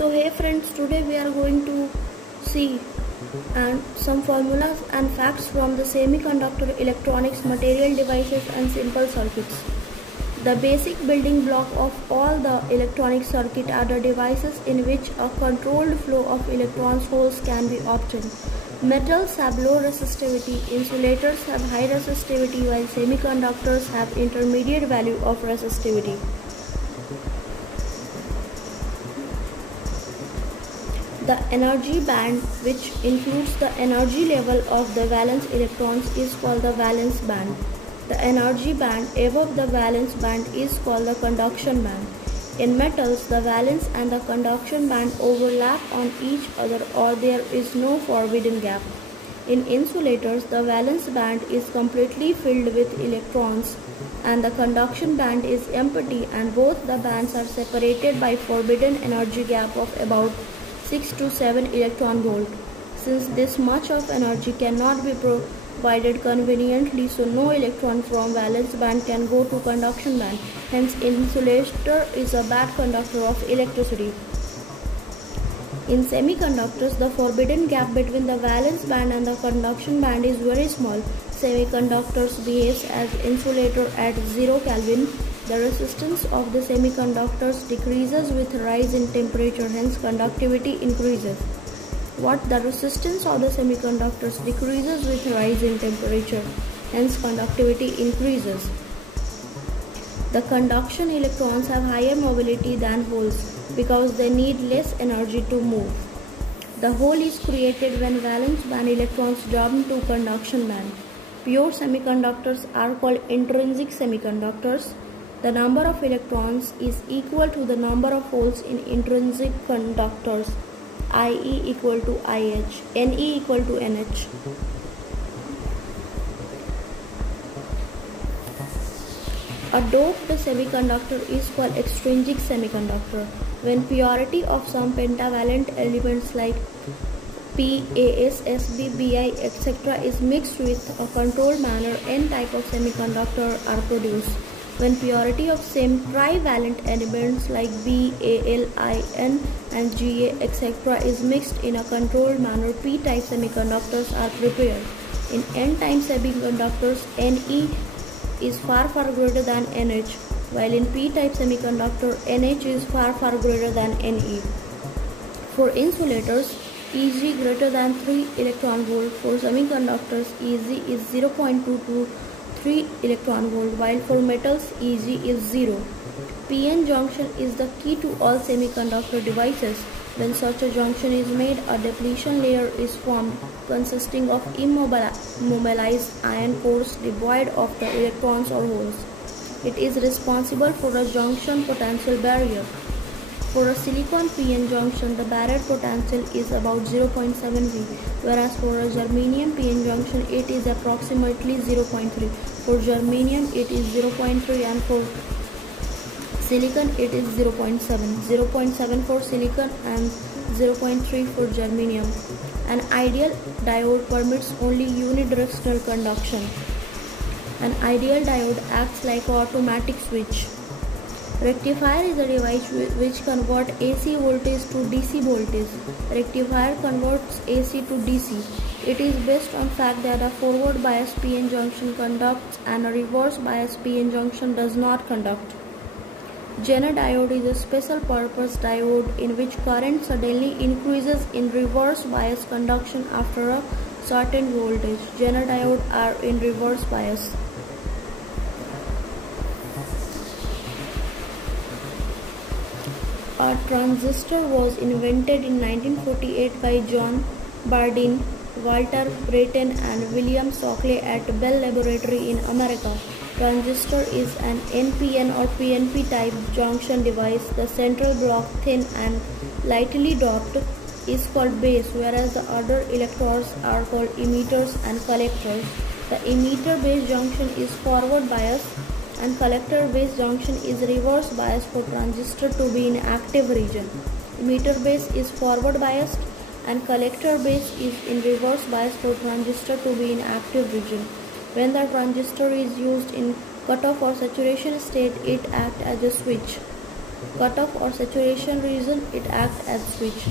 So hey friends, today we are going to see some formulas and facts from the semiconductor electronics, material devices and simple circuits. The basic building block of all the electronic circuit are the devices in which a controlled flow of electrons holes can be obtained. Metals have low resistivity, insulators have high resistivity, while semiconductors have intermediate value of resistivity. The energy band, which includes the energy level of the valence electrons, is called the valence band. The energy band above the valence band is called the conduction band. In metals, the valence and the conduction band overlap on each other, or there is no forbidden gap. In insulators, the valence band is completely filled with electrons and the conduction band is empty, and both the bands are separated by forbidden energy gap of about 6 to 7 electron volt. Since this much of energy cannot be provided conveniently, so no electron from valence band can go to conduction band. Hence, insulator is a bad conductor of electricity. In semiconductors, the forbidden gap between the valence band and the conduction band is very small. Semiconductors behave as insulator at 0 Kelvin. The resistance of the semiconductors decreases with rise in temperature, hence conductivity increases. The resistance of the semiconductors decreases with rise in temperature, hence conductivity increases. The conduction electrons have higher mobility than holes because they need less energy to move. The hole is created when valence band electrons jump to conduction band. Pure semiconductors are called intrinsic semiconductors. The number of electrons is equal to the number of holes in intrinsic conductors, IE equal to IH, NE equal to NH. A doped semiconductor is called extrinsic semiconductor. When purity of some pentavalent elements like P, AS, SB, Bi, etc. is mixed with a controlled manner, N type of semiconductor are produced. When purity of same trivalent elements like B, Al, I, N and Ga, etc. is mixed in a controlled manner, P-type semiconductors are prepared. In N-type semiconductors, Ne is far greater than NH, while in P-type semiconductor, NH is far greater than Ne. For insulators, Eg greater than 3 electron volt. For semiconductors, Eg is 0.2 to 3 electron volt, while for metals Eg is 0. PN junction is the key to all semiconductor devices. When such a junction is made, a depletion layer is formed consisting of immobilized ion cores devoid of the electrons or holes. It is responsible for a junction potential barrier. For a silicon PN junction, the barrier potential is about 0.7 V, whereas for a germanium PN junction, it is approximately 0.3. For germanium, it is 0.3, and for silicon, it is 0.7. 0.7 for silicon and 0.3 for germanium. An ideal diode permits only unidirectional conduction. An ideal diode acts like an automatic switch. Rectifier is a device which converts AC voltage to DC voltage. Rectifier converts AC to DC. It is based on fact that a forward bias PN junction conducts and a reverse bias PN junction does not conduct. Zener diode is a special purpose diode in which current suddenly increases in reverse bias conduction after a certain voltage. Zener diodes are in reverse bias. A transistor was invented in 1948 by John Bardeen, Walter Brattain and William Shockley at Bell Laboratory in America. Transistor is an NPN or PNP type junction device. The central block, thin and lightly doped, is called base, whereas the other electrodes are called emitters and collectors. The emitter-based junction is forward bias and collector-based junction is reverse bias for transistor to be in active region. Emitter base is forward biased and collector base is in reverse bias for transistor to be in active region. When the transistor is used in cutoff or saturation state, it acts as a switch. cutoff or saturation region, it acts as switch.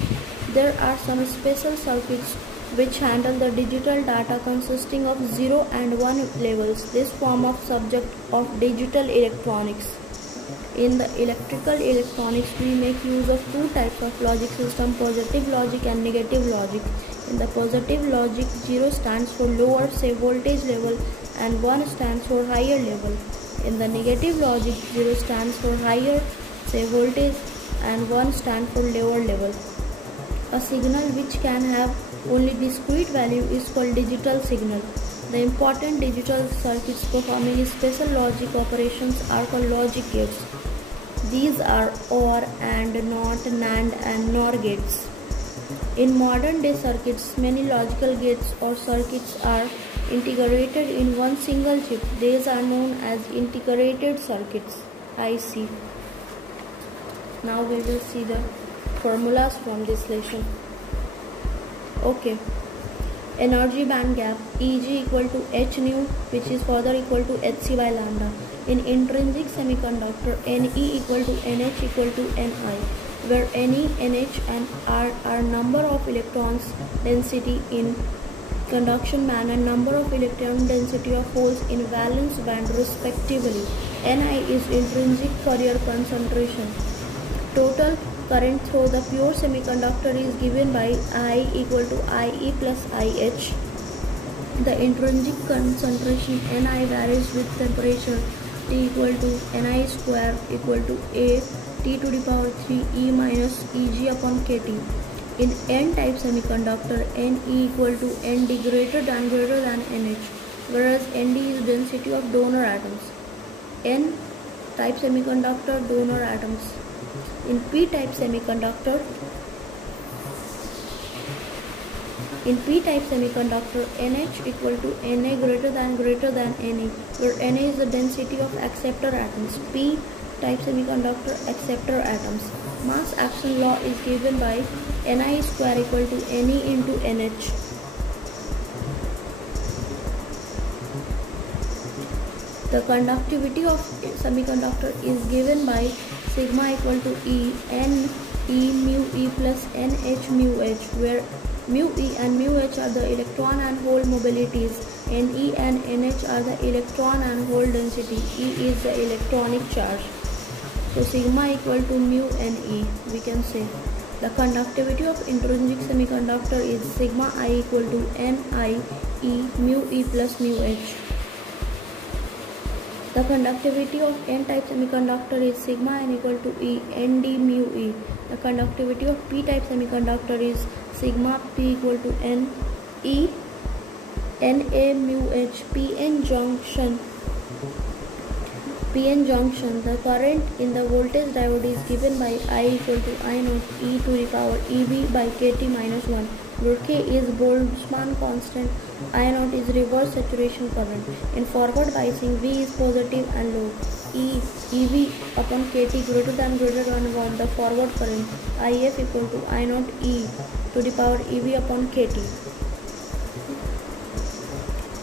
There are some special circuits which handle the digital data consisting of 0 and 1 levels. This form of subject of digital electronics. In the electrical electronics, we make use of two types of logic system, positive logic and negative logic. In the positive logic, 0 stands for lower, say, voltage level and 1 stands for higher level. In the negative logic, 0 stands for higher, say, voltage and 1 stands for lower level. A signal which can have only discrete value is called digital signal. The important digital circuits performing special logic operations are called logic gates. These are OR, AND, NOT, NAND and NOR gates. In modern day circuits, many logical gates or circuits are integrated in one single chip. These are known as integrated circuits, IC. Now we will see the formulas from this lesson. Okay. Energy band gap, Eg equal to h nu, which is further equal to hc by lambda. In intrinsic semiconductor, Ne equal to Nh equal to Ni, where Ne, Nh and R are number of electrons density in conduction band and number of electron density of holes in valence band respectively. Ni is intrinsic carrier concentration. Total current through the pure semiconductor is given by I equal to IE plus IH. The intrinsic concentration Ni varies with temperature. T equal to Ni square equal to A T to the power 3 E minus Eg upon Kt. In N-type semiconductor, Ne equal to Nd greater than Nh, whereas Nd is density of donor atoms. N-type semiconductor, donor atoms. In P-type semiconductor, Nh equal to Na greater than Ne, where Na is the density of acceptor atoms. P-type semiconductor, acceptor atoms. Mass action law is given by Ni square equal to Ne into Nh. The conductivity of semiconductor is given by sigma equal to E N E mu E plus NH mu H, where mu E and mu H are the electron and hole mobilities, Ne and Nh are the electron and hole density, E is the electronic charge. So sigma equal to mu Ne, we can say. The conductivity of intrinsic semiconductor is sigma I equal to Ni E mu E plus mu H. The conductivity of N-type semiconductor is sigma N equal to E Nd mu E. The conductivity of P-type semiconductor is sigma P equal to N E Na mu H. PN junction. The current in the voltage diode is given by I equal to I naught E to the power EB by Kt minus 1, where K is Boltzmann constant, I naught is reverse saturation current. In forward biasing, V is positive and low. EV upon Kt greater than 1, the forward current. IF equal to I naught E to the power EV upon Kt.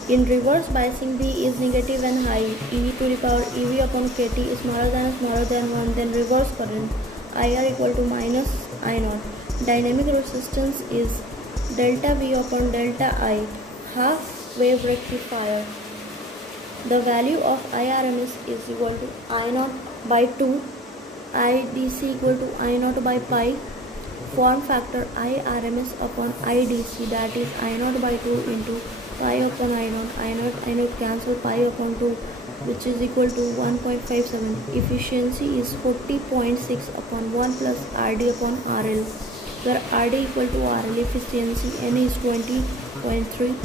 In reverse biasing, V is negative and high. E to the power EV upon Kt is smaller than 1, then reverse current. IR equal to minus I naught. Dynamic resistance is delta V upon delta I, half wave rectifier. The value of IRMS is equal to I naught by 2, IDC equal to I naught by pi. Form factor IRMS upon IDC, that is I naught by 2 into pi upon I naught cancel pi upon 2, which is equal to 1.57. Efficiency is 40.6 upon 1 plus RD upon RL, where RD equal to RL. Efficiency N is 20.3,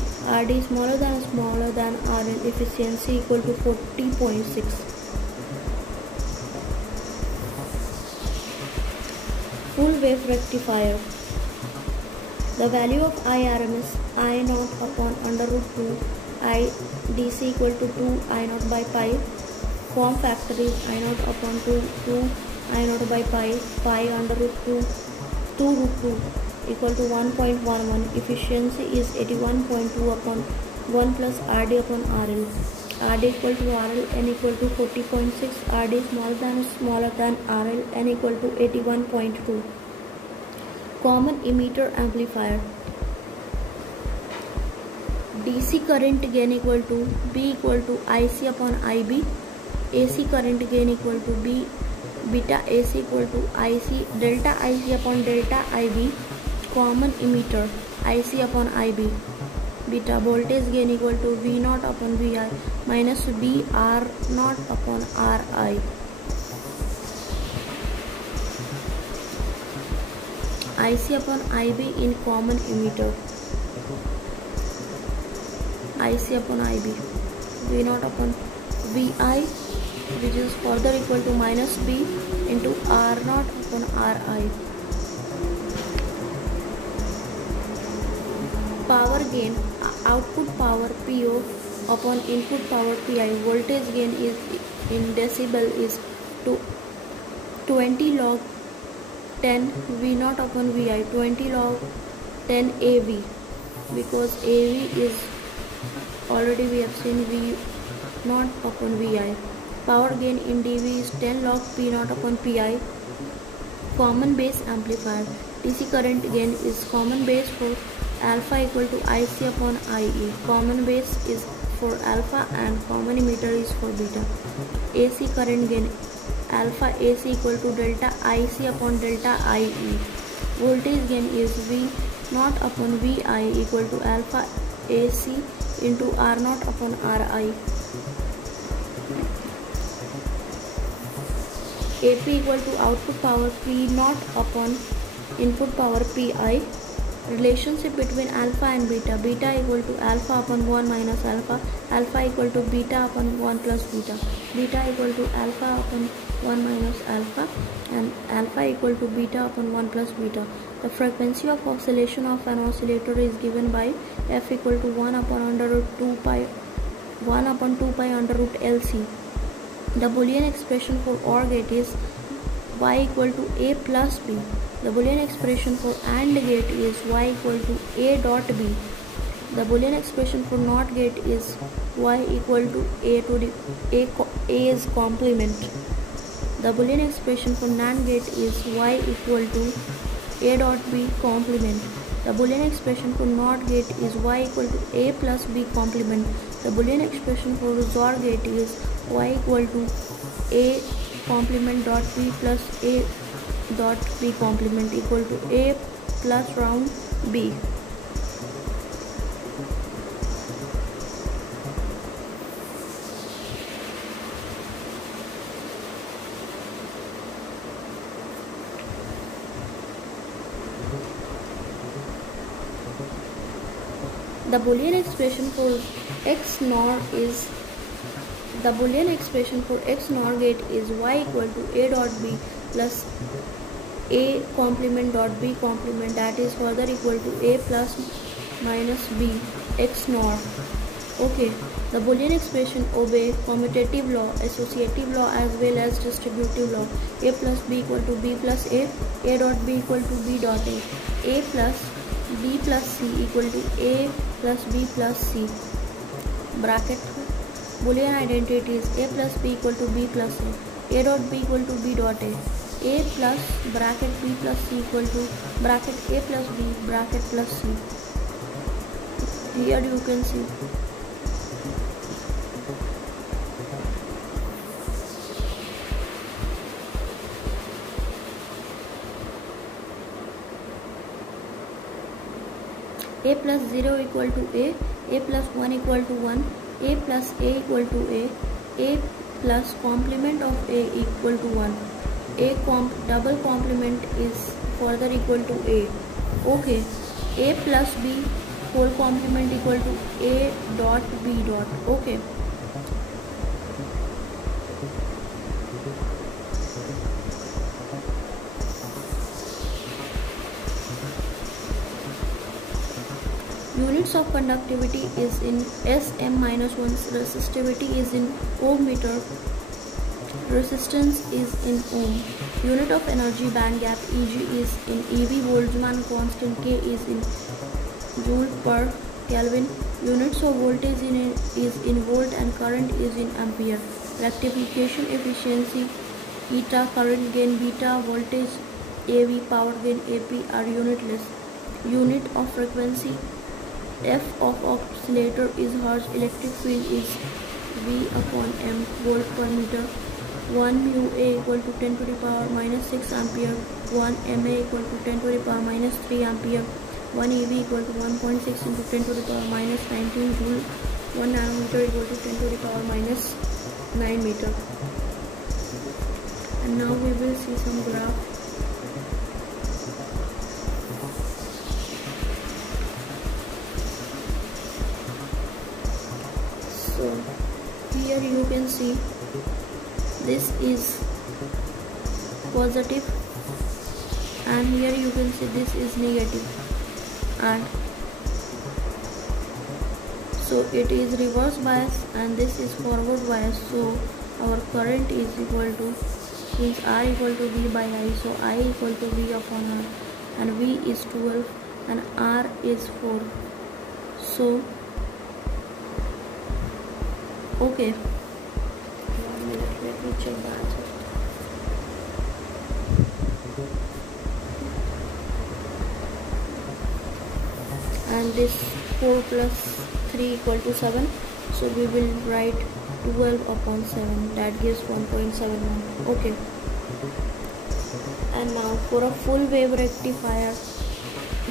RD smaller than RL. Efficiency equal to 40.6. Full wave rectifier. The value of IRMS I naught upon under root 2, IDC equal to 2 I naught by pi. Form factor is I naught upon 2 I naught by pi under root 2 root 2 equal to 1.11. Efficiency is 81.2 upon 1 plus RD upon RL. RD equal to RL, N equal to 40.6, RD smaller than RL, N equal to 81.2. Common emitter amplifier. DC current gain equal to B equal to IC upon IB. AC current gain equal to B beta AC equal to IC delta IC upon delta IB. Common emitter IC upon IB. Beta voltage gain equal to V naught upon Vi minus B R naught upon Ri. IC upon IB in common emitter. IC upon IB. V naught upon Vi, which is further equal to minus B into R naught upon Ri. Power gain, output power PO upon input power PI. Voltage gain is in decibel is to 20 log 10 V naught upon Vi, 20 log 10 AV, because AV is already we have seen V naught upon Vi. Power gain in dB is 10 log P naught upon Pi. Common base amplifier. DC current gain is common base for alpha equal to IC upon IE. Common base is for alpha and common emitter is for beta. AC current gain alpha AC equal to delta IC upon delta IE. Voltage gain is V naught upon Vi equal to alpha AC into R naught upon Ri. AP equal to output power P naught upon input power Pi. Relationship between alpha and beta. Beta equal to alpha upon 1 minus alpha. Alpha equal to beta upon 1 plus beta. Beta equal to alpha upon 1 minus alpha. And alpha equal to beta upon 1 plus beta. The frequency of oscillation of an oscillator is given by F equal to 1 upon under root 2 pi 1 upon 2 pi under root LC. The Boolean expression for OR gate is Y equal to A plus B. The Boolean expression for AND gate is Y equal to A dot B. The Boolean expression for NOT gate is Y equal to A to the A's complement. The Boolean expression for NAND gate is Y equal to A dot B complement. The Boolean expression for NOT gate is Y equal to A plus B complement. The Boolean expression for XOR gate is Y equal to A complement dot B plus A dot B complement equal to A plus round B. The Boolean expression for XNOR is XNOR gate is Y equal to A dot B plus A complement dot B complement, that is further equal to A plus minus B XNOR. Okay, the Boolean expression obey commutative law, associative law as well as distributive law. A plus B equal to B plus A dot B equal to B dot A plus B plus C equal to A plus B plus C. Bracket. Boolean identity is A plus B equal to B plus A dot B equal to B dot A plus bracket B plus C equal to bracket A plus B bracket plus C. Here you can see. A plus 0 equal to A plus 1 equal to 1, A plus A equal to A plus complement of A equal to 1, double complement is further equal to A. Okay, A plus B whole complement equal to A dot B dot. Okay. Units of conductivity is in Sm-1, resistivity is in ohm meter, resistance is in ohm. Unit of energy band gap Eg is in eV, Boltzmann constant K is in joule per Kelvin. Units of voltage is in volt and current is in ampere. Rectification efficiency eta, current gain beta, voltage AV, power gain AP are unitless. Unit of frequency F of oscillator is hertz. Electric field is V upon M, volt per meter. 1 mu A equal to 10 to the power minus 6 ampere. 1 MA equal to 10 to the power minus 3 ampere. 1 EV equal to 1.6 into 10 to the power minus 19 joule. 1 nanometer equal to 10 to the power minus 9 meter. And now we will see some graph. So here you can see this is positive and here you can see this is negative, and so it is reverse bias and this is forward bias. So our current is equal to, means R equal to V by I, so I equal to V upon R, and V is 12 and R is 4. So okay, 1 minute, let me check the answer. And this 4 plus 3 equal to 7, so we will write 12 upon 7, that gives 1.71. okay. And now for a full wave rectifier,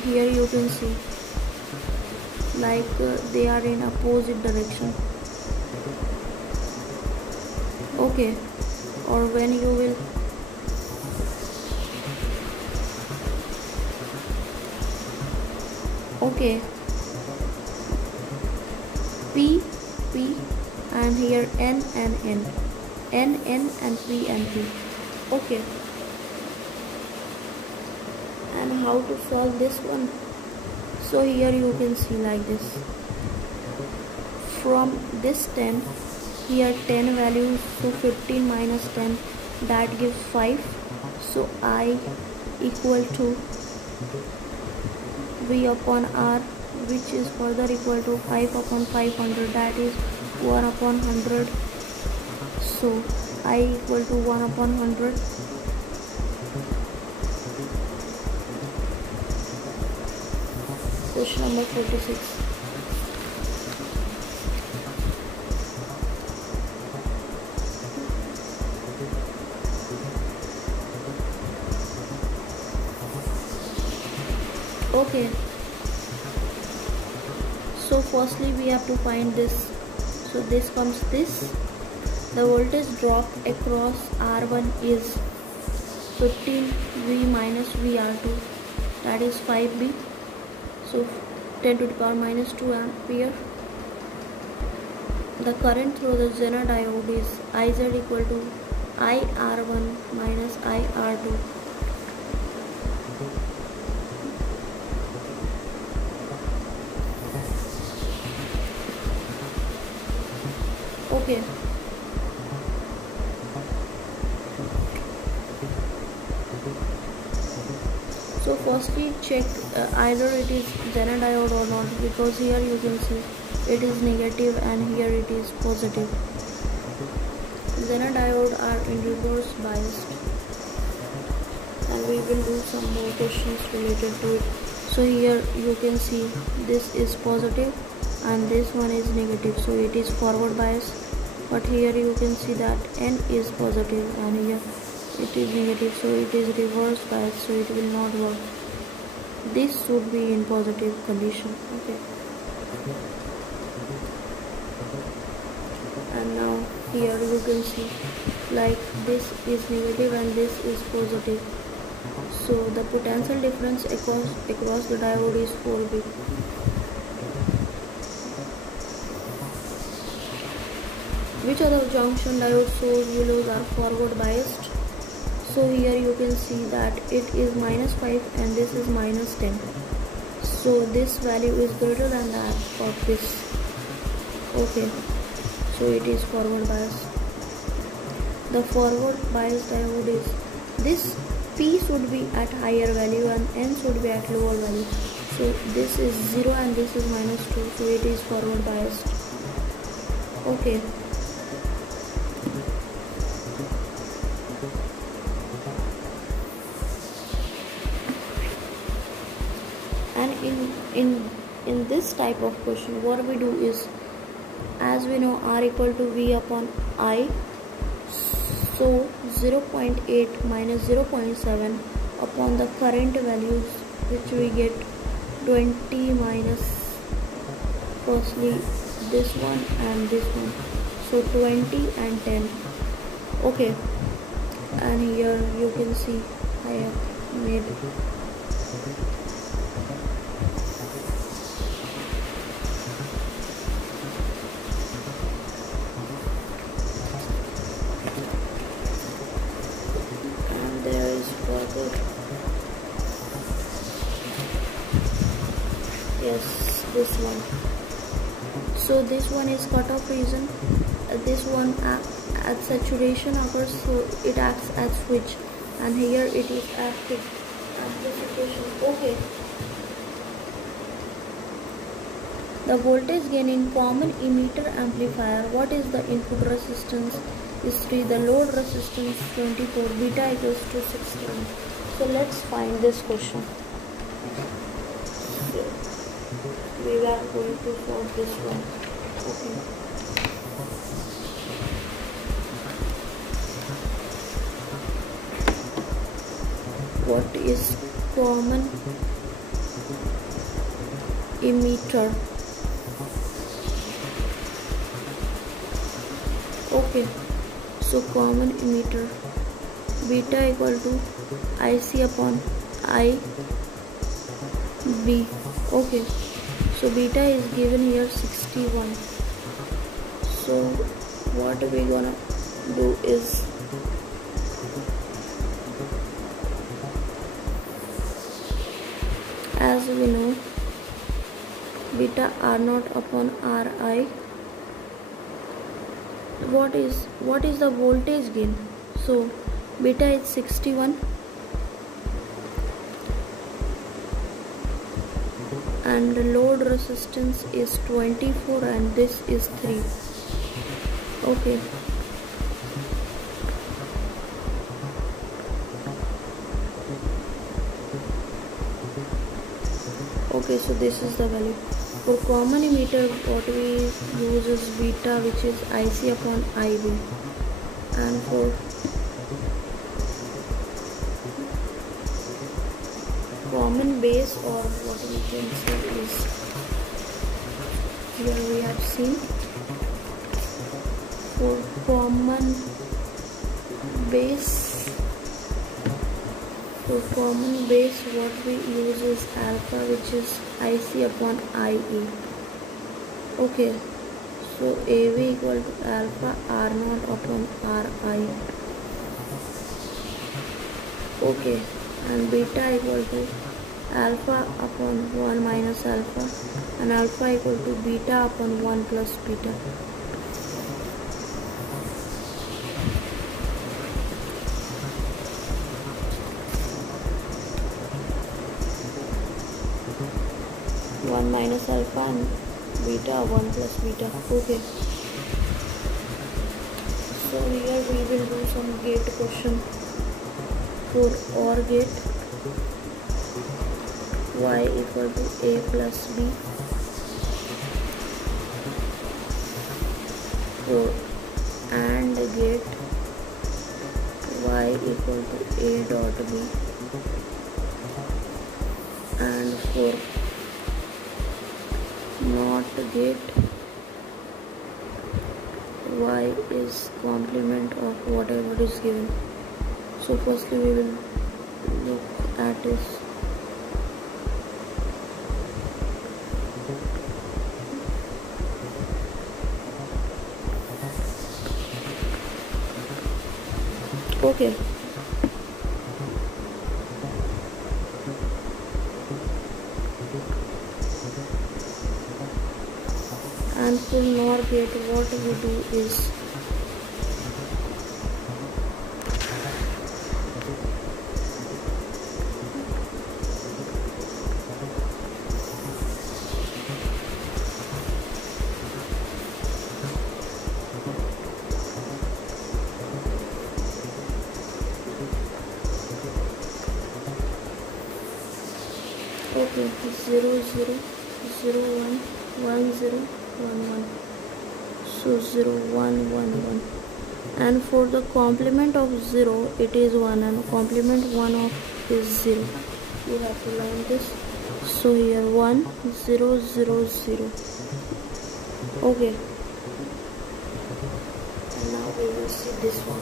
here you can see like they are in opposite direction, okay. Or when you will okay, P and here N and N and P and P, okay. And how to solve this one? So here you can see like this. From this 10, here 10 values, so 15 minus 10, that gives 5. So I equal to V upon R, which is further equal to 5 upon 500, that is 1 upon 100. So I equal to 1 upon 100. Question number 46. Okay, so firstly we have to find this. So this comes this. The voltage drop across R1 is 15 V minus VR2, that is 5B. So 10 to the power minus 2 ampere. The current through the Zener diode is IZ equal to IR1 minus IR2. Okay. So firstly check either it is Zener diode or not, because here you can see it is negative and here it is positive. Zener diode are in reverse biased, and we will do some more questions related to it. So here you can see this is positive and this one is negative, so it is forward bias. But here you can see that N is positive and here it is negative, so it is reverse bias, so it will not work. This should be in positive condition, okay. And now here you can see like this is negative and this is positive, so the potential difference across the diode is 4B. Which other junction diode source values are forward biased? So here you can see that it is minus 5 and this is minus 10. So this value is greater than that of this. Okay, so it is forward bias. The forward bias diode is this. P should be at higher value and N should be at lower value. So this is 0 and this is -2, so it is forward biased. Okay. And in this type of question, what we do is, as we know, R equal to V upon I, so 0.8 minus 0.7 upon the current values, which we get 20 minus firstly this one and this one, so 20 and 10. Okay, and here you can see I have made yes, this one. So this one is cutoff region, this one at saturation occurs, so it acts as switch, and here it is active amplification. Okay. The voltage gain in common emitter amplifier, what is the input resistance? Is 3, the load resistance 24, beta equals to 16. So let's find this question. So we are going to solve this one. Okay. What is common emitter? Okay, so common emitter, beta equal to IC upon IB. Okay, so beta is given here 61. So what we gonna do is, as we know, beta R0 upon Ri. What is the voltage gain? So beta is 61 and the load resistance is 24 and this is 3. Okay. Okay, so this is the value. For common emitter, what we use is beta, which is IC upon IB, and for common base, or what we can say is, here we have seen, for common base, what we use is alpha, which is IC upon IE. Okay, so AV equal to alpha R0 upon RI. Okay, and beta equal to alpha upon 1 minus alpha, and alpha equal to beta upon 1 plus beta. Minus alpha and beta 1 plus beta. Okay, so here we will do some gate question. For OR gate, y equal to a plus b. For AND gate, y equal to a dot b. And for NOT gate, y is complement of whatever is given. So firstly we will look at this. Okay. And for NOR gate, what we do is, Okay, 0 0 0 1 1 0 1 1. So 0 1 1 1. And for the complement of 0 it is 1, and complement 1 of is 0. You have to learn this. So here 1 0 0 0. Okay, and now we will see this one.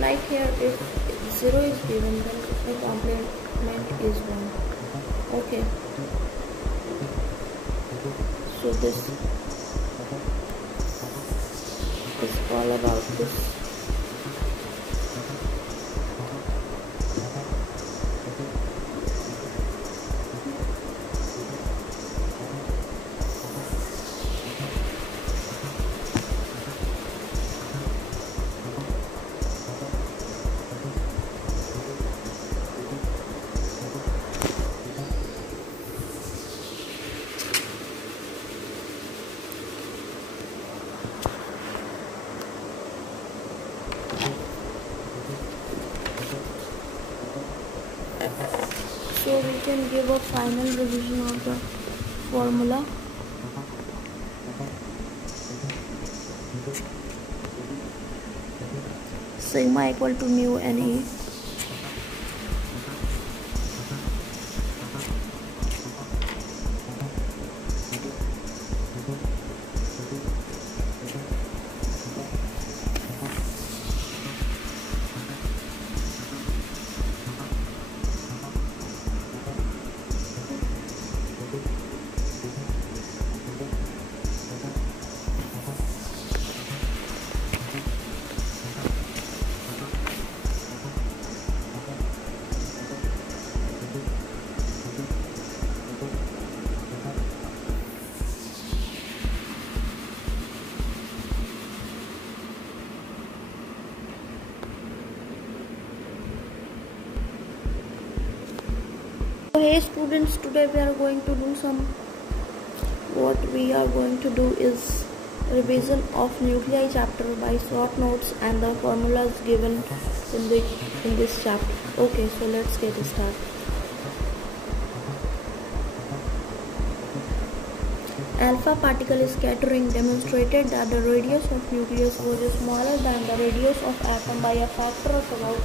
Like here, if 0 is given, then the complement is 1. Okay, so this is all about this. So we can give a final revision of the formula. Sigma equal to mu Ne. So hey students, today we are going to do what we are going to do is revision of nuclei chapter by short notes and the formulas given in this chapter. Okay, so let's get started. Alpha particle scattering demonstrated that the radius of nucleus was smaller than the radius of atom by a factor of about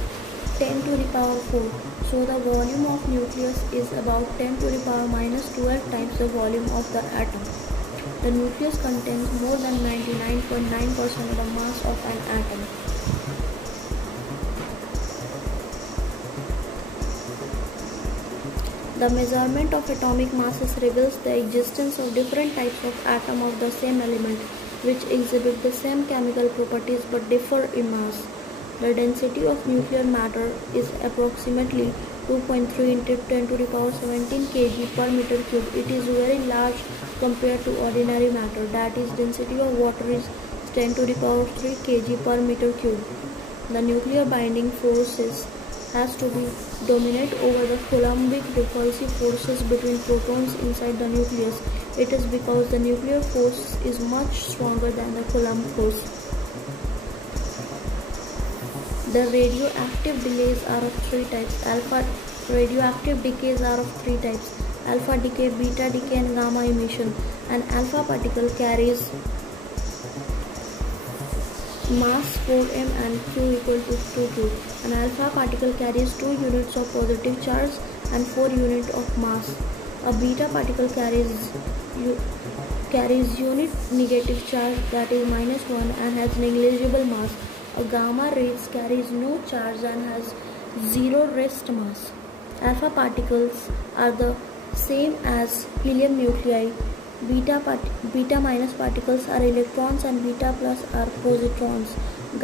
10 to the power 4. So the volume of nucleus is about 10 to the power minus 12 times the volume of the atom. The nucleus contains more than 99.9% of the mass of an atom. The measurement of atomic masses reveals the existence of different types of atoms of the same element, which exhibit the same chemical properties but differ in mass. The density of nuclear matter is approximately 2.3 into 10 to the power 17 kg per meter cube. It is very large compared to ordinary matter, that is, density of water is 10 to the power 3 kg per meter cube. The nuclear binding forces has to be dominant over the Coulombic repulsive forces between protons inside the nucleus. It is because the nuclear force is much stronger than the Coulomb force. The radioactive decays are of three types. Radioactive decays are of three types: alpha decay, beta decay, and gamma emission. An alpha particle carries mass 4m and q equal to 2q. An alpha particle carries 2 units of positive charge and 4 units of mass. A beta particle carries unit negative charge, that is -1, and has negligible mass. A gamma rays carries no charge and has zero rest mass. Alpha particles are the same as helium nuclei. Beta minus particles are electrons and beta plus are positrons.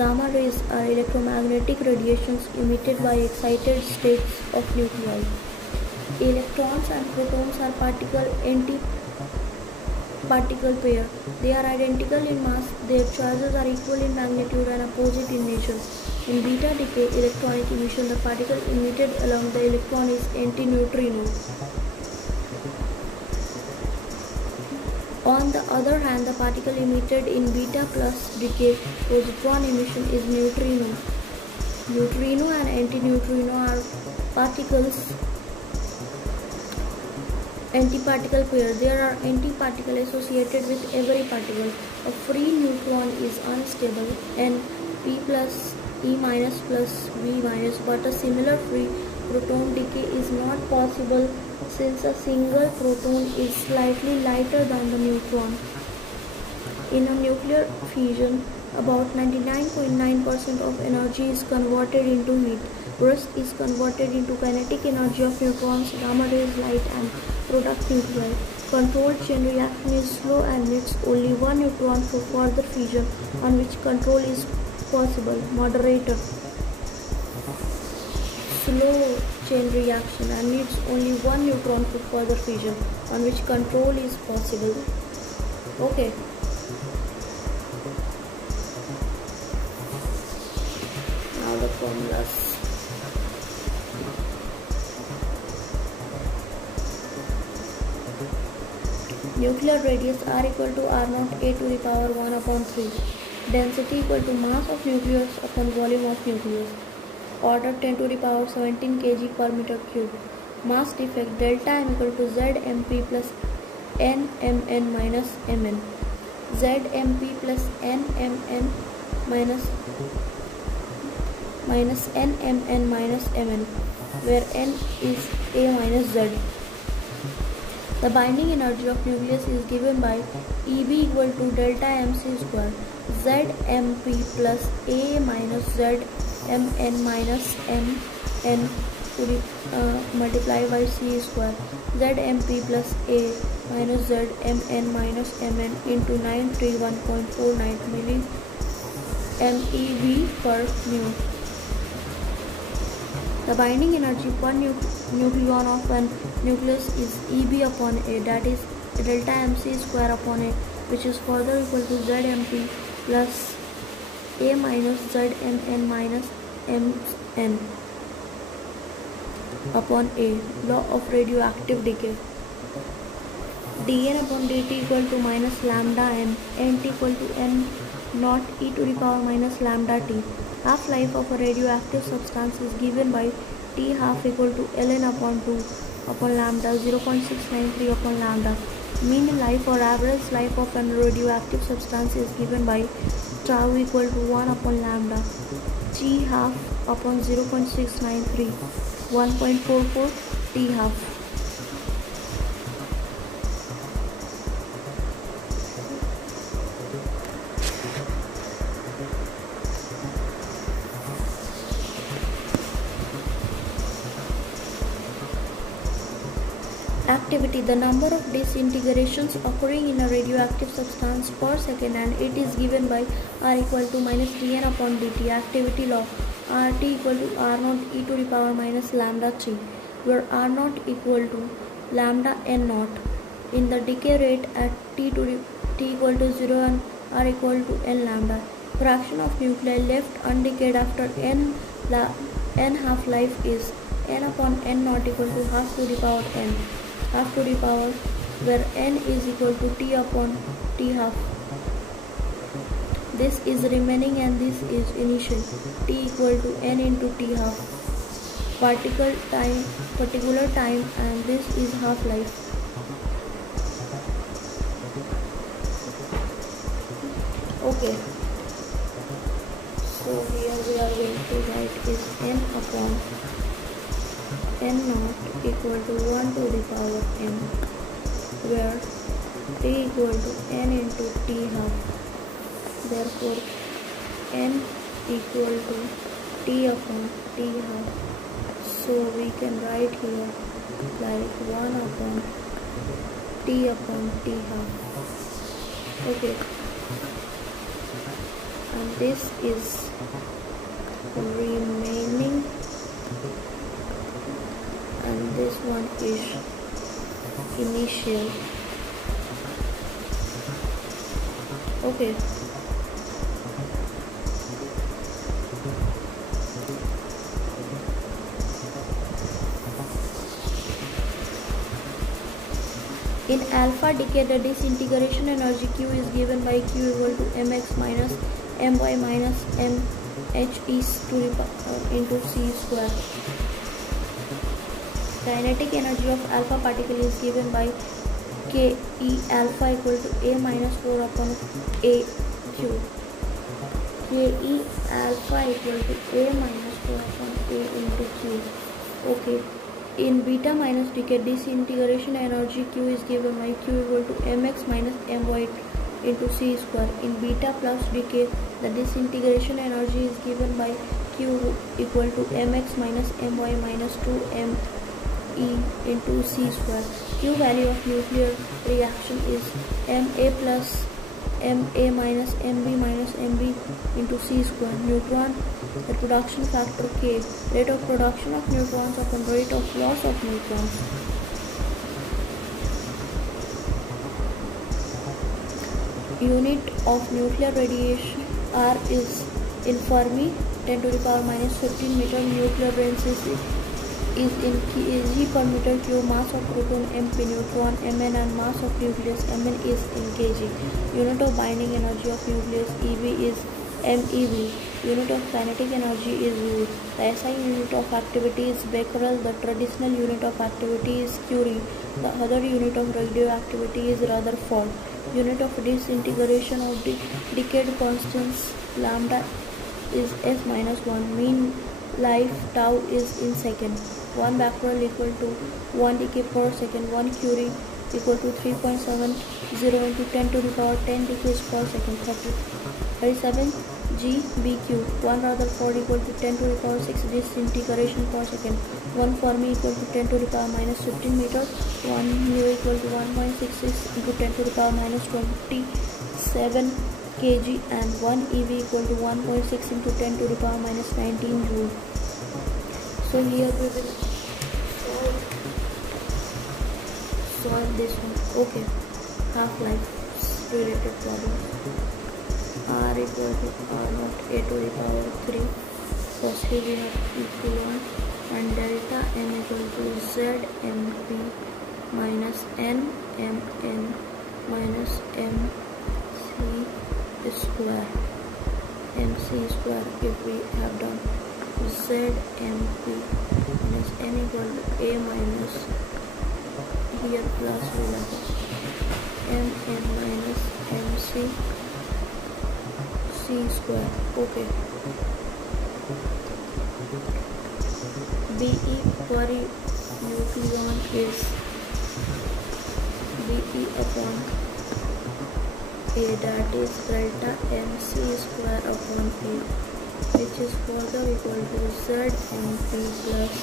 Gamma rays are electromagnetic radiations emitted by excited states of nuclei. Electrons and protons are anti-particle pair. They are identical in mass, their charges are equal in magnitude and opposite in nature. In beta decay electronic emission, the particle emitted along the electron is antineutrino. On the other hand, the particle emitted in beta plus decay positron emission is neutrino. Neutrino and antineutrino are antiparticle pair. There are antiparticle associated with every particle. A free neutron is unstable, N P plus E minus plus V minus, but a similar free proton decay is not possible since a single proton is slightly lighter than the neutron. In a nuclear fission, about 99.9% of energy is converted into heat. Rest is converted into kinetic energy of neutrons, gamma rays, light, and product nuclei. Controlled chain reaction is slow and needs only one neutron for further fission, on which control is possible. Moderator. Slow chain reaction and needs only one neutron for further fission, on which control is possible. Okay. Now the formulas. Nuclear radius R equal to R0 A to the power 1 upon 3. Density equal to mass of nucleus upon volume of nucleus. Order 10 to the power 17 kg per meter cube. Mass defect delta M equal to ZMP plus NMN minus Mn. ZMP plus NMN minus NMN minus Mn, where N is A minus Z. The binding energy of nucleus is given by EB equal to delta MC square. ZMP plus A minus ZMN minus Mn to the multiplied by C square. ZMP plus A minus ZMN minus Mn into 931.49 milli MeV per mu. The binding energy per nucleon of an nucleus is EB upon A, that is delta MC square upon A, which is further equal to ZMP plus A minus ZMN minus Mn upon A. Law of radioactive decay. dN upon dt equal to minus lambda n, nt equal to n naught e to the power minus lambda t. Half-life of a radioactive substance is given by T half equal to ln upon 2 upon lambda 0.693 upon lambda. Mean life or average life of a radioactive substance is given by tau equal to 1 upon lambda. G half upon 0.693, 1.44 T half. Activity: the number of disintegrations occurring in a radioactive substance per second, and it is given by R equal to minus dN upon dt. Activity law: RT equal to R0 e to the power minus lambda 3, where R0 equal to lambda n naught. In the decay rate at T equal to 0 and R equal to n lambda. Fraction of nuclei left undecayed after n half-life is n upon n naught equal to half to the power n. Half to the power, where n is equal to t upon t half. This is remaining and this is initial. T equal to n into t half. Particular time, and this is half-life. Okay. So here we are going to write is n upon n naught equal to 1 to the power m, where t equal to n into t half. Therefore, n equal to t upon t half. So we can write here like 1 upon t half. Okay, and this is remaining, and this one is initial. Okay, in alpha decay, the disintegration energy Q is given by Q equal to mx minus my minus mh to the into c square. Kinetic energy of alpha particle is given by Ke alpha equal to a minus 4 upon a q. Ke alpha equal to a minus 4 upon a into q. Okay. In beta minus decay, disintegration energy Q is given by Q equal to mx minus my into c square. In beta plus decay, the disintegration energy is given by Q equal to mx minus my minus 2m e into c square. Q value of nuclear reaction is ma plus ma minus mb minus mb into c square. Neutron reproduction factor K, rate of production of neutrons upon rate of loss of neutrons. Unit of nuclear radiation R is in Fermi, 10 to the power minus 15 meter. Nuclear density is in kg per meter cube. Mass of proton mp, neutron mn, and mass of nucleus mn is in kg. Unit of binding energy of nucleus ev is MeV. Unit of kinetic energy is Joule. The SI unit of activity is Becquerel. The traditional unit of activity is Curie. The other unit of radioactivity is Rutherford. Unit of disintegration of the decayed constants lambda is S minus 1. Mean life tau is in second. 1 Becquerel equal to 1 decay per second. 1 Curie equal to 3.70 into 10 to the power 10 decays per second. 37 GBQ. 1 Rutherford equal to 10 to the power 6 disintegration per second. 1 Fermi equal to 10 to the power minus 15 meter. 1 mu equal to 1.66 into 10 to the power minus 27 kg, and 1 EV equal to 1.6 into 10 to the power minus 19 joule. So here we will solve this one. Okay, half-life related problems. R equal to R naught a to the power 3. Firstly we have equivalent, and delta n equal to z mp minus n mn minus mc square. mc square, if we have done z mp minus n equal to a minus, here plus we have mn minus mc c square. Okay. Be per nucleon is Be upon a, that is delta mc square upon a, which is further equal to z mp plus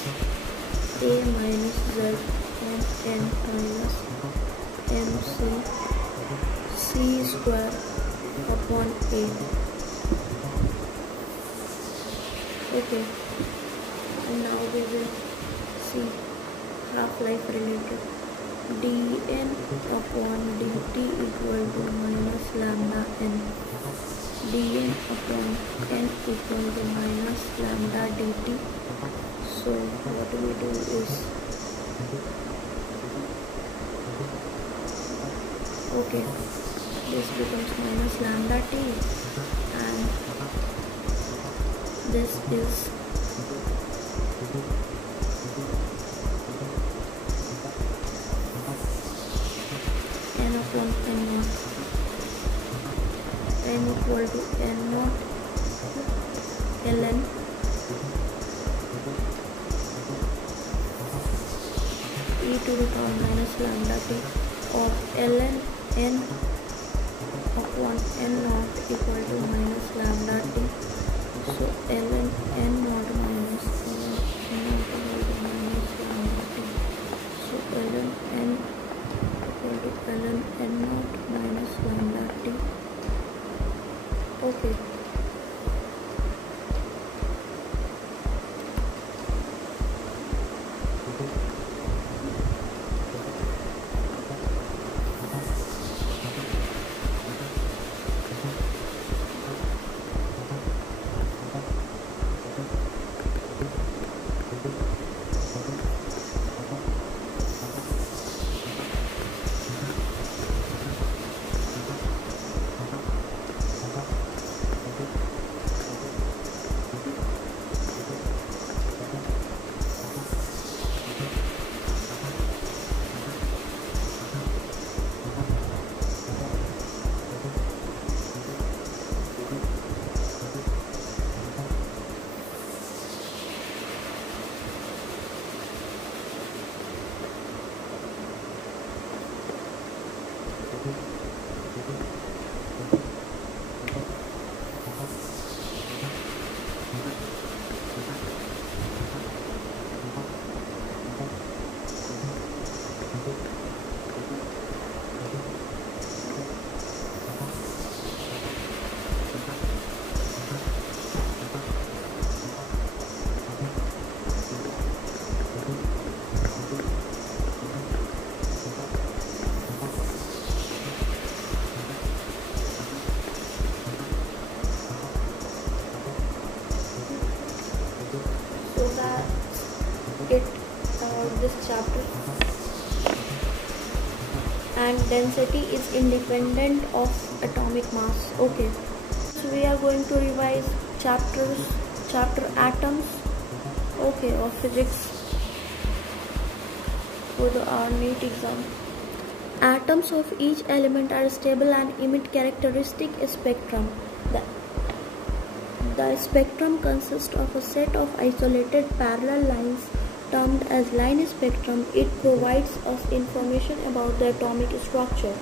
a minus z mn minus mc c square upon a. Okay, and now we will see half-life related. dN upon dt equal to minus lambda n. dN upon n equal to minus lambda dt. So what we do is, okay, this becomes minus lambda t, and this is n upon n naught. N equal to n naught ln e to the power minus lambda t, or ln n upon n naught equal to minus lambda t. So ln n naught minus ln n naught equal to minus lambda t. So ln n equal to ln n naught minus lambda t. Okay. It this chapter. And density is independent of atomic mass. Okay, so we are going to revise chapter atoms, okay, of physics for our NEET exam. Atoms of each element are stable and emit characteristic spectrum. The spectrum consists of a set of isolated parallel lines termed as line spectrum. It provides us information about the atomic structure.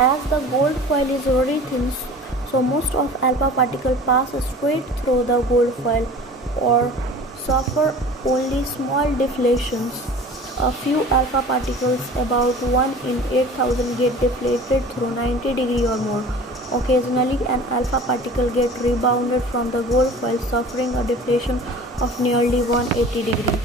As the gold foil is very thin, so most of alpha particles pass straight through the gold foil or suffer only small deflations. A few alpha particles, about 1 in 8,000, get deflated through 90 degrees or more. Occasionally, an alpha particle gets rebounded from the gold foil, suffering a deflation of nearly 180 degrees.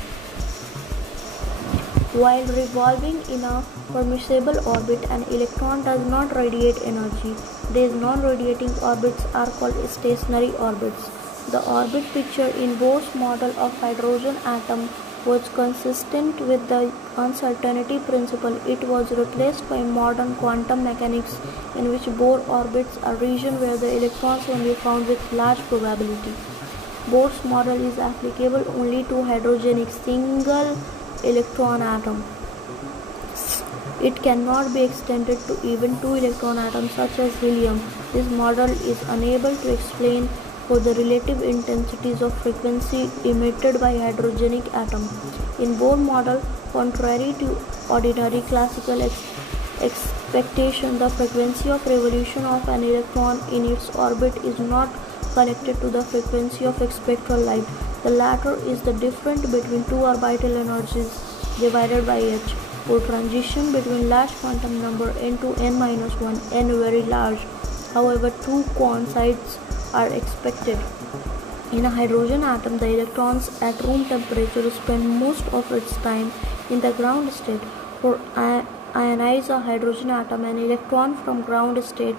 While revolving in a permissible orbit, an electron does not radiate energy. These non-radiating orbits are called stationary orbits. The orbit pictured in Bohr's model of hydrogen atom was consistent with the uncertainty principle. It was replaced by modern quantum mechanics, in which Bohr orbits a region where the electrons can be found with large probability. Bohr's model is applicable only to hydrogenic single electron atom. It cannot be extended to even 2 electron atoms such as helium. This model is unable to explain for the relative intensities of frequency emitted by hydrogenic atom. In Bohr model, contrary to ordinary classical expectation, the frequency of revolution of an electron in its orbit is not connected to the frequency of spectral light. The latter is the difference between two orbital energies divided by h. For transition between large quantum number n to n-1, n very large, however, two quantities are expected. In a hydrogen atom, the electrons at room temperature spend most of its time in the ground state. For ionize a hydrogen atom, an electron from ground state,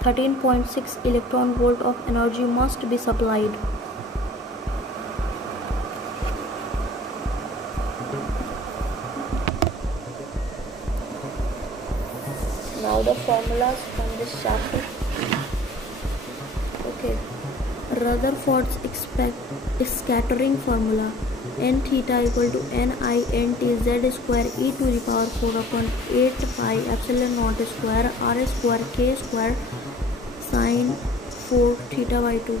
13.6 electron volt of energy must be supplied. Now the formulas from this chapter. Okay, Rutherford's scattering formula: n theta equal to nint z square e to the power 4 upon 8 pi epsilon naught square r square k square sine 4 theta by 2.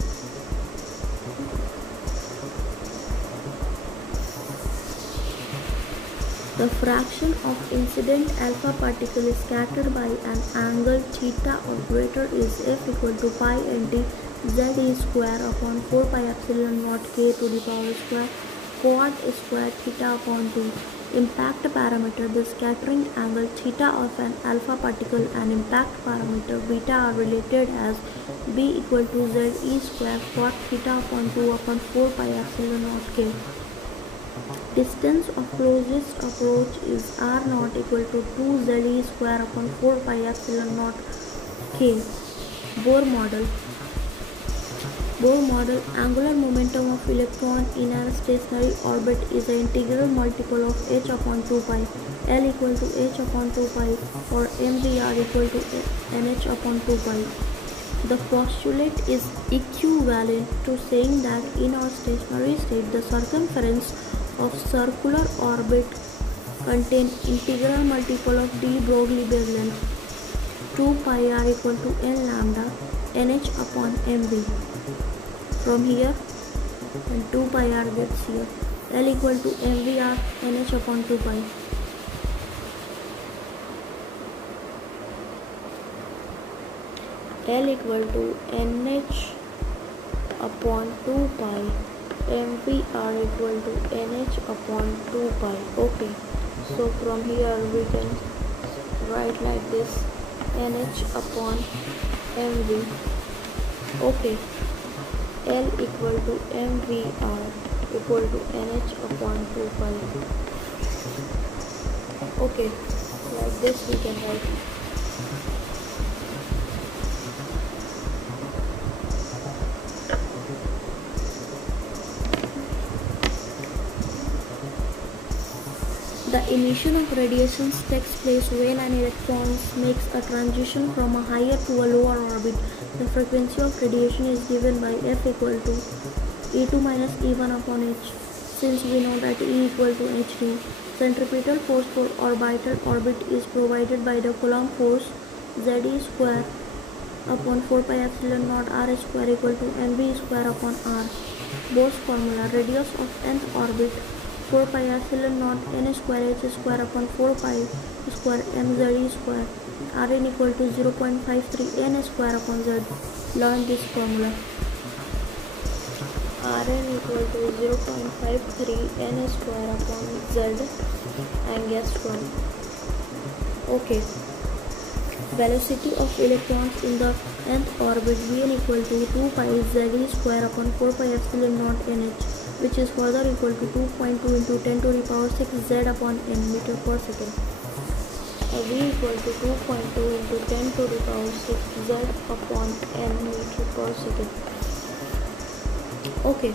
The fraction of incident alpha particle scattered by an angle theta or greater is F equal to pi nt Z square upon 4 pi epsilon naught k to the power square quad square theta upon 2. Impact parameter. The scattering angle theta of an alpha particle and impact parameter beta are related as B equal to Z square quad theta upon 2 upon 4 pi epsilon naught k. Distance of closest approach is R naught equal to 2 Z square upon 4 pi epsilon naught k. Bohr model. Bohr model. Angular momentum of electron in a stationary orbit is an integral multiple of h upon 2 pi. L equal to h upon 2 pi or mvr equal to nh upon 2 pi. The postulate is equivalent to saying that in our stationary state the circumference of circular orbit contain integral multiple of d Broglie wavelength 2 pi r equal to n lambda nh upon mv. From here and 2 pi r gets here. L equal to mvr nh upon 2 pi. L equal to nh upon 2 pi. mvr equal to nh upon 2 pi. Okay, so from here we can write like this nh upon mv. Okay, L equal to mvr equal to nh upon 2 pi. Okay, like this we can write. The emission of radiations takes place when an electron makes a transition from a higher to a lower orbit. The frequency of radiation is given by F equal to E2 minus E1 upon H. Since we know that E equal to hν, centripetal force for orbital orbit is provided by the Coulomb force Ze square upon 4 pi epsilon naught r square equal to mv square upon r. Bohr's formula. Radius of nth orbit 4 pi epsilon naught n square h square upon 4 pi square mz square. Rn equal to 0.53 n square upon z. Learn this formula. Rn equal to 0.53 n square upon z and guess from. Okay. Velocity of electrons in the nth orbit Vn equal to 2 pi z square upon 4 pi epsilon naught nh, which is further equal to 2.2 into 10 to the power 6 z upon n meter per second. V equal to 2.2 into 10 to the power 6 z upon n meter per second. Okay.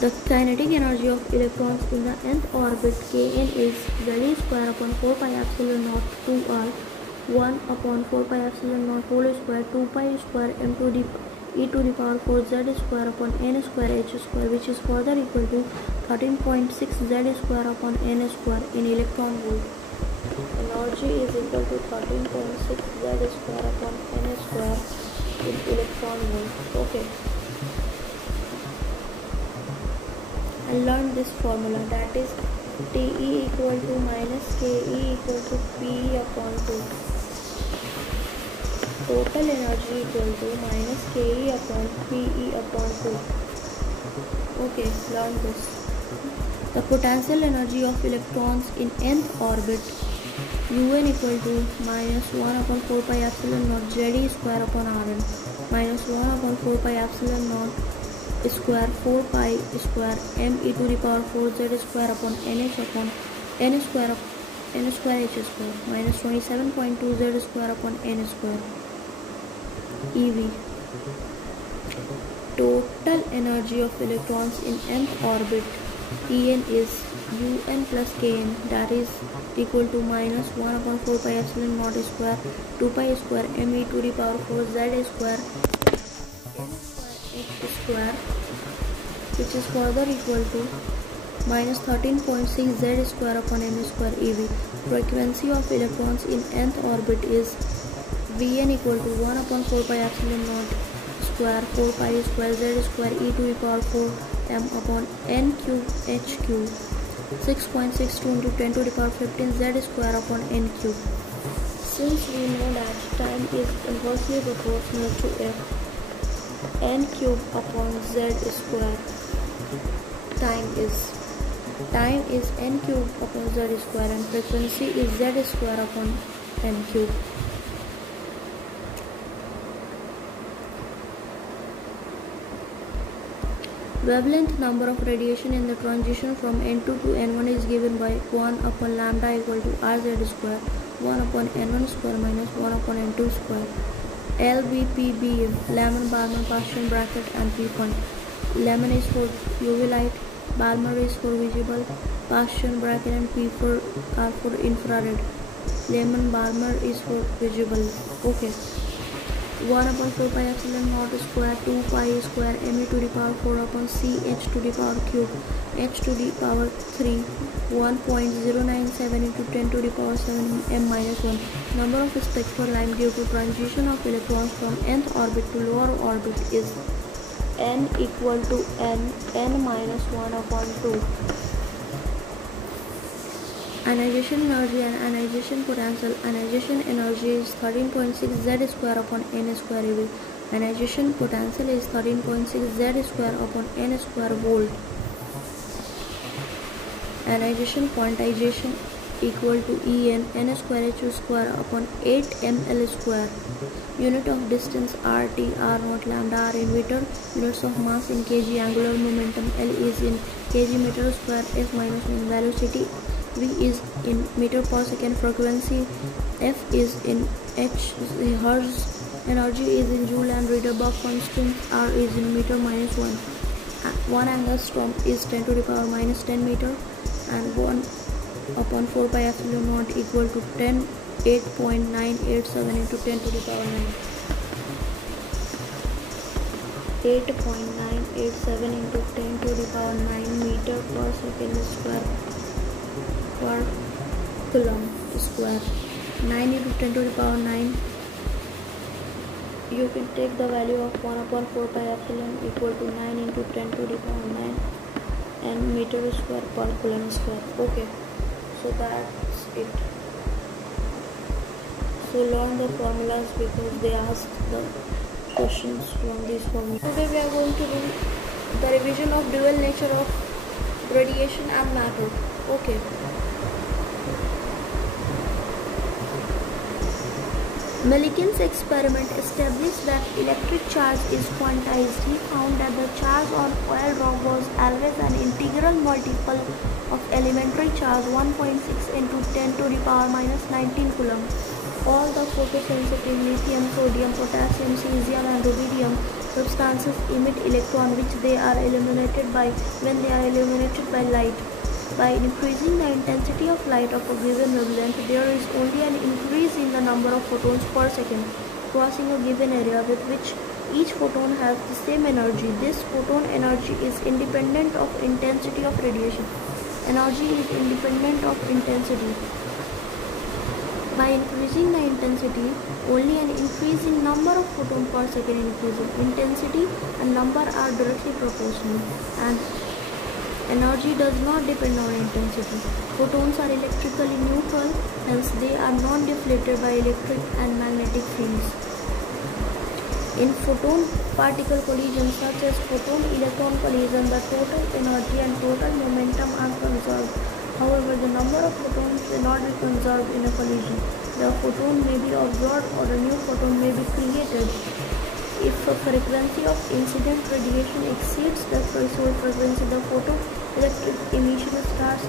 The kinetic energy of electrons in the nth orbit Kn is Z square upon 4 pi epsilon naught 2r 1 upon 4 pi epsilon naught whole square 2 pi square m to the e to the power 4 z square upon n square h square, which is further equal to 13.6 z square upon n square in electron volt. Energy is equal to 13.6 z square upon n square in electron volt. Okay. And learn this formula, that is Te equal to minus Ke equal to P upon 2. Total energy equal to minus Ke upon Pe upon 2. Okay, learn this. The potential energy of electrons in nth orbit Un equal to minus 1 upon 4 pi epsilon naught Ze square upon Rn minus 1 upon 4 pi epsilon naught square 4 pi square m e to the power 4 z square upon nh upon n square h square minus 27.2 z square upon n square. EV. Total energy of electrons in nth orbit En is Un plus Kn, that is equal to minus 1 upon 4 pi epsilon naught square 2 pi square m e to the power 4 z square n square h square, which is further equal to minus 13.6 z square upon m square. EV. Frequency of electrons in nth orbit is Vn equal to 1 upon 4 pi epsilon naught square 4 pi square z square e to the power 4 m upon n cube h cube. 6.62 into 10 to the power 15 z square upon n cube. Since we know that time is inversely proportional to f, n cube upon z square, time is n cube upon z square and frequency is z square upon n cube. Wavelength number of radiation in the transition from N2 to N1 is given by 1 upon lambda equal to Rz square, 1 upon N1 square minus 1 upon N2 square. LBPB, Lyman Balmer Paschen bracket and P point. Lyman is for UV light, Balmer is for visible, Paschen bracket and P for are for infrared. Lyman Balmer is for visible. Okay. 1 upon 4 pi epsilon naught square 2 pi square m to the power 4 upon c h to the power cube h to the power 3 1.097 into 10 to the power 7 m minus 1. Number of spectral line due to transition of electrons from nth orbit to lower orbit is n equal to n minus 1 upon 2. Ionization energy and ionization potential. Ionization energy is 13.6 z square upon n square eV. Ionization potential is 13.6 z square upon n square volt. Ionization quantization equal to En n square h square upon 8 ml square. Unit of distance RT, R naught, lambda, R in meter. Units of mass in kg. Angular momentum L is in kg meter square. S minus 1 velocity. V is in meter per second. Frequency F is in hertz. Energy is in joule and Rydberg constant. R is in meter minus 1. 1 angstrom is 10 to the power minus 10 meter and 1 upon 4 pi epsilon naught equal to 8.987 into 10 to the power 9. 8.987 into 10 to the power 9 meter per second square per coulomb square. 9 into 10 to the power 9. You can take the value of 1 upon 4 pi epsilon equal to 9 into 10 to the power 9 and meter square per coulomb square. Okay, so that's it. So learn the formulas because they ask the questions from these formulas. Today we are going to do the revision of dual nature of radiation and matter. Okay. Millikan's experiment established that electric charge is quantized. He found that the charge on oil rock was always an integral multiple of elementary charge 1.6 into 10 to the power minus 19 coulomb. All the photosensitive lithium, sodium, potassium, cesium and rubidium substances emit electron which they are illuminated by when they are illuminated by light. By increasing the intensity of light of a given wavelength, there is only an increase in the number of photons per second crossing a given area with which each photon has the same energy. This photon energy is independent of intensity of radiation. Energy is independent of intensity. By increasing the intensity, only an increasing number of photons per second increases. Intensity and number are directly proportional and energy does not depend on intensity. Photons are electrically neutral, hence they are non-deflated by electric and magnetic fields. In photon-particle collision such as photon-electron collision, the total energy and total momentum are conserved. However, the number of photons cannot be conserved in a collision. The photon may be absorbed or a new photon may be created. If the frequency of incident radiation exceeds the threshold frequency, the photoelectric emission starts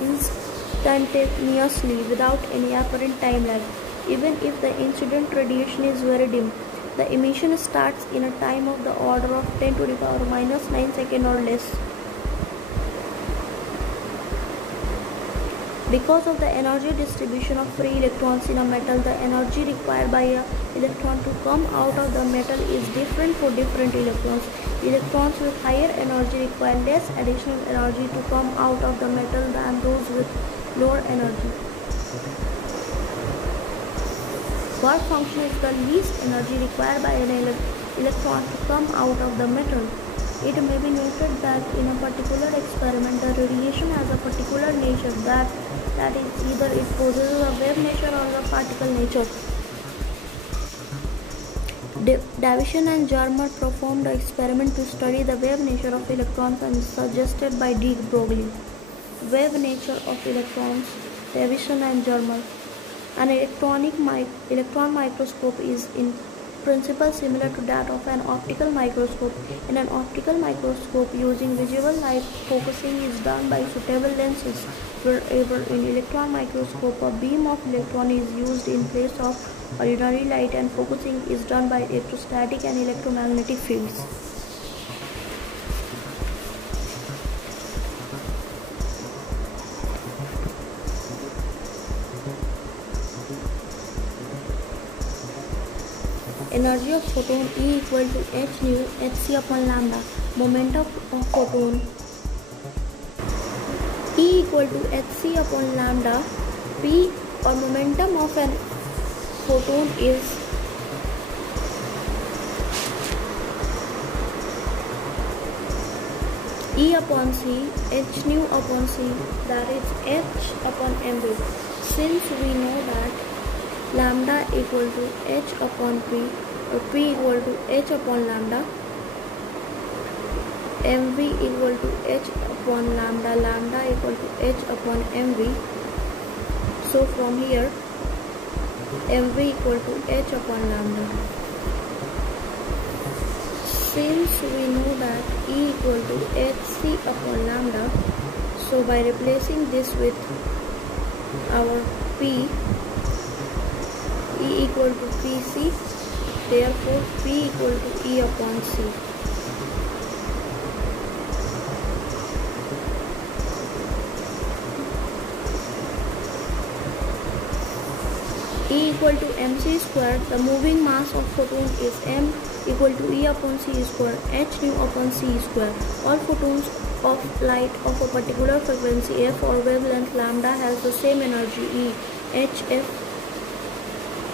instantaneously without any apparent time lag. Even if the incident radiation is very dim, the emission starts in a time of the order of 10 to the power minus 9 seconds or less. Because of the energy distribution of free electrons in a metal, the energy required by an electron to come out of the metal is different for different electrons. Electrons with higher energy require less additional energy to come out of the metal than those with lower energy. Work function is the least energy required by an electron to come out of the metal. It may be noted that in a particular experiment, the radiation has a particular nature, that is, either it possesses a wave nature or a particle nature. Davison and Jarmer performed an experiment to study the wave nature of electrons and suggested by de Broglie. Wave nature of electrons, Davison and Jarmer. An electron microscope is in principle similar to that of an optical microscope. In an optical microscope, using visible light, focusing is done by suitable lenses. Wherever in electron microscope, a beam of electron is used in place of ordinary light, and focusing is done by electrostatic and electromagnetic fields. Energy of photon E equal to h nu hc upon lambda. Momentum of photon E equal to hc upon lambda. P or momentum of an photon is E upon c, h nu upon c, that is h upon mv. Since we know that lambda equal to h upon p, or p equal to h upon lambda, mv equal to h upon lambda, lambda equal to h upon mv. So from here, mv equal to h upon lambda. Since we know that E equal to hc upon lambda, so by replacing this with our P, E equal to Pc, therefore P equal to E upon C. E equal to mc square. The moving mass of photon is m equal to E upon c square, h nu upon c square. All photons of light of a particular frequency f or wavelength lambda has the same energy E, hf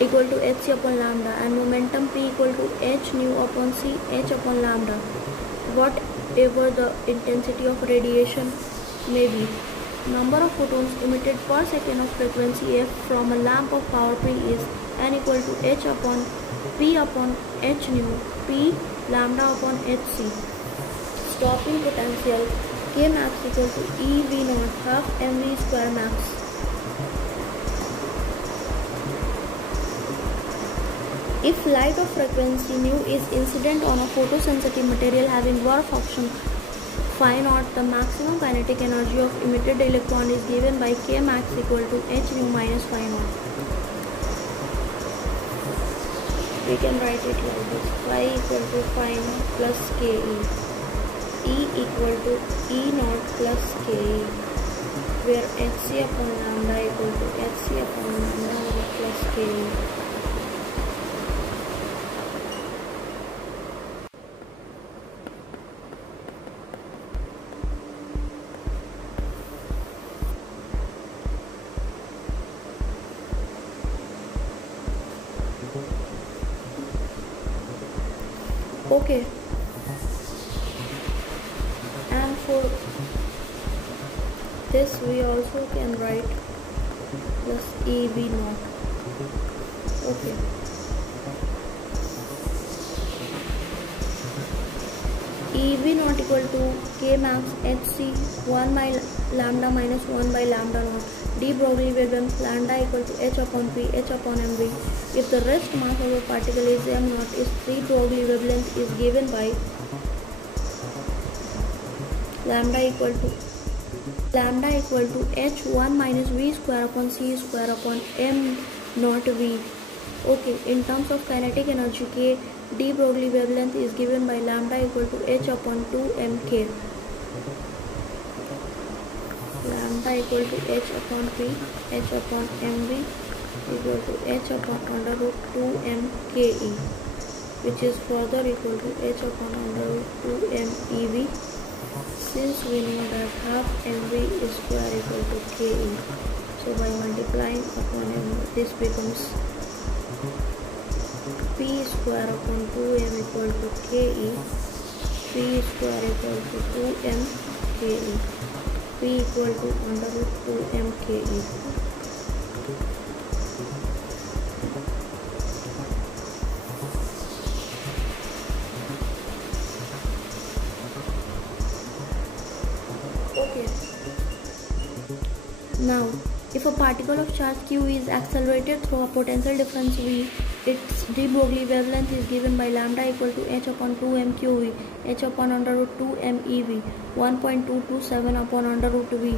equal to hc upon lambda, and momentum p equal to h nu upon c, h upon lambda, whatever the intensity of radiation may be. Number of photons emitted per second of frequency f from a lamp of power p is n equal to h upon p upon h nu, p lambda upon hc. Stopping potential K max equal to E V naught half mv square max. If light of frequency nu is incident on a photosensitive material having work function phi naught, the maximum kinetic energy of emitted electron is given by K max equal to h nu minus phi naught. We can write it like this: phi equal to phi naught plus Ke. E equal to E naught plus Ke, where hc upon lambda equal to hc upon lambda plus Ke. Okay, and for this we also can write plus EV naught. Okay, EV naught equal to K max hc 1 by lambda minus 1 by lambda naught. De Broglie wavelength lambda equal to h upon p, h upon mv. If the rest mass of a particle is m naught, its de Broglie wavelength is given by lambda equal to h1 minus v square upon c square upon m naught v. Okay, in terms of kinetic energy, K de Broglie wavelength is given by lambda equal to h upon 2 mk. Lambda equal to h upon p, h upon mv equal to h upon under root 2 mke, which is further equal to h upon under root 2 mev. Since we know that half mv is square equal to ke, so by multiplying upon m, this becomes p square upon 2m equal to ke, p square equal to 2 mke. P equal to under root 2 mke. Okay. Now, if a particle of charge q is accelerated through a potential difference v, its de Broglie wavelength is given by lambda equal to h upon 2 mqv, h upon under root 2 mev, 1.227 upon under root v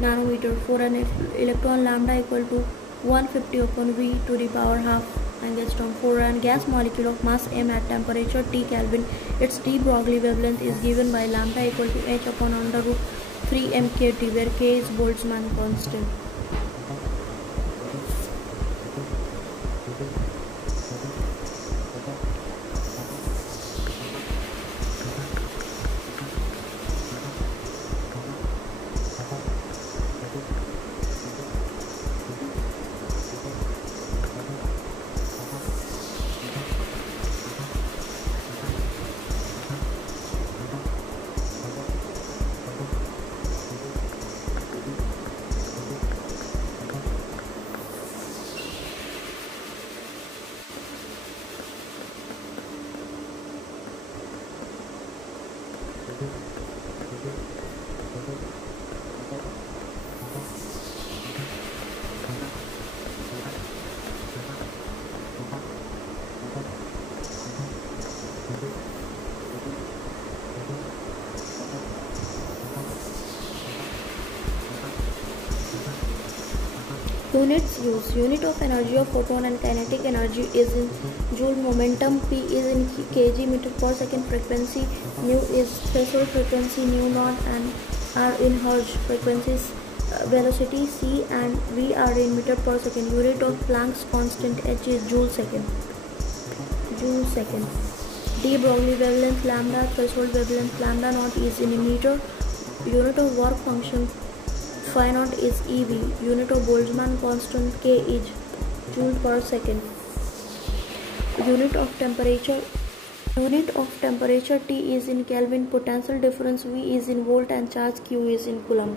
nanometer. For an electron, lambda equal to 150 upon v to the power half angstrom. For a gas molecule of mass m at temperature T Kelvin, its de Broglie wavelength is given by lambda equal to h upon under root 3 mkt, where k is Boltzmann constant. Units used. Unit of energy of photon and kinetic energy is in joule. Momentum P is in kg meter per second. Frequency nu is threshold frequency nu naught and r in hertz. Frequencies velocity c and v are in meter per second. Unit of Planck's constant h is joule second. Joule second. De Broglie wavelength lambda, threshold wavelength lambda naught is in meter. Unit of work function phi naught is eV. Unit of Boltzmann constant K is joule per second. Unit of temperature T is in Kelvin. Potential difference V is in volt and charge Q is in coulomb.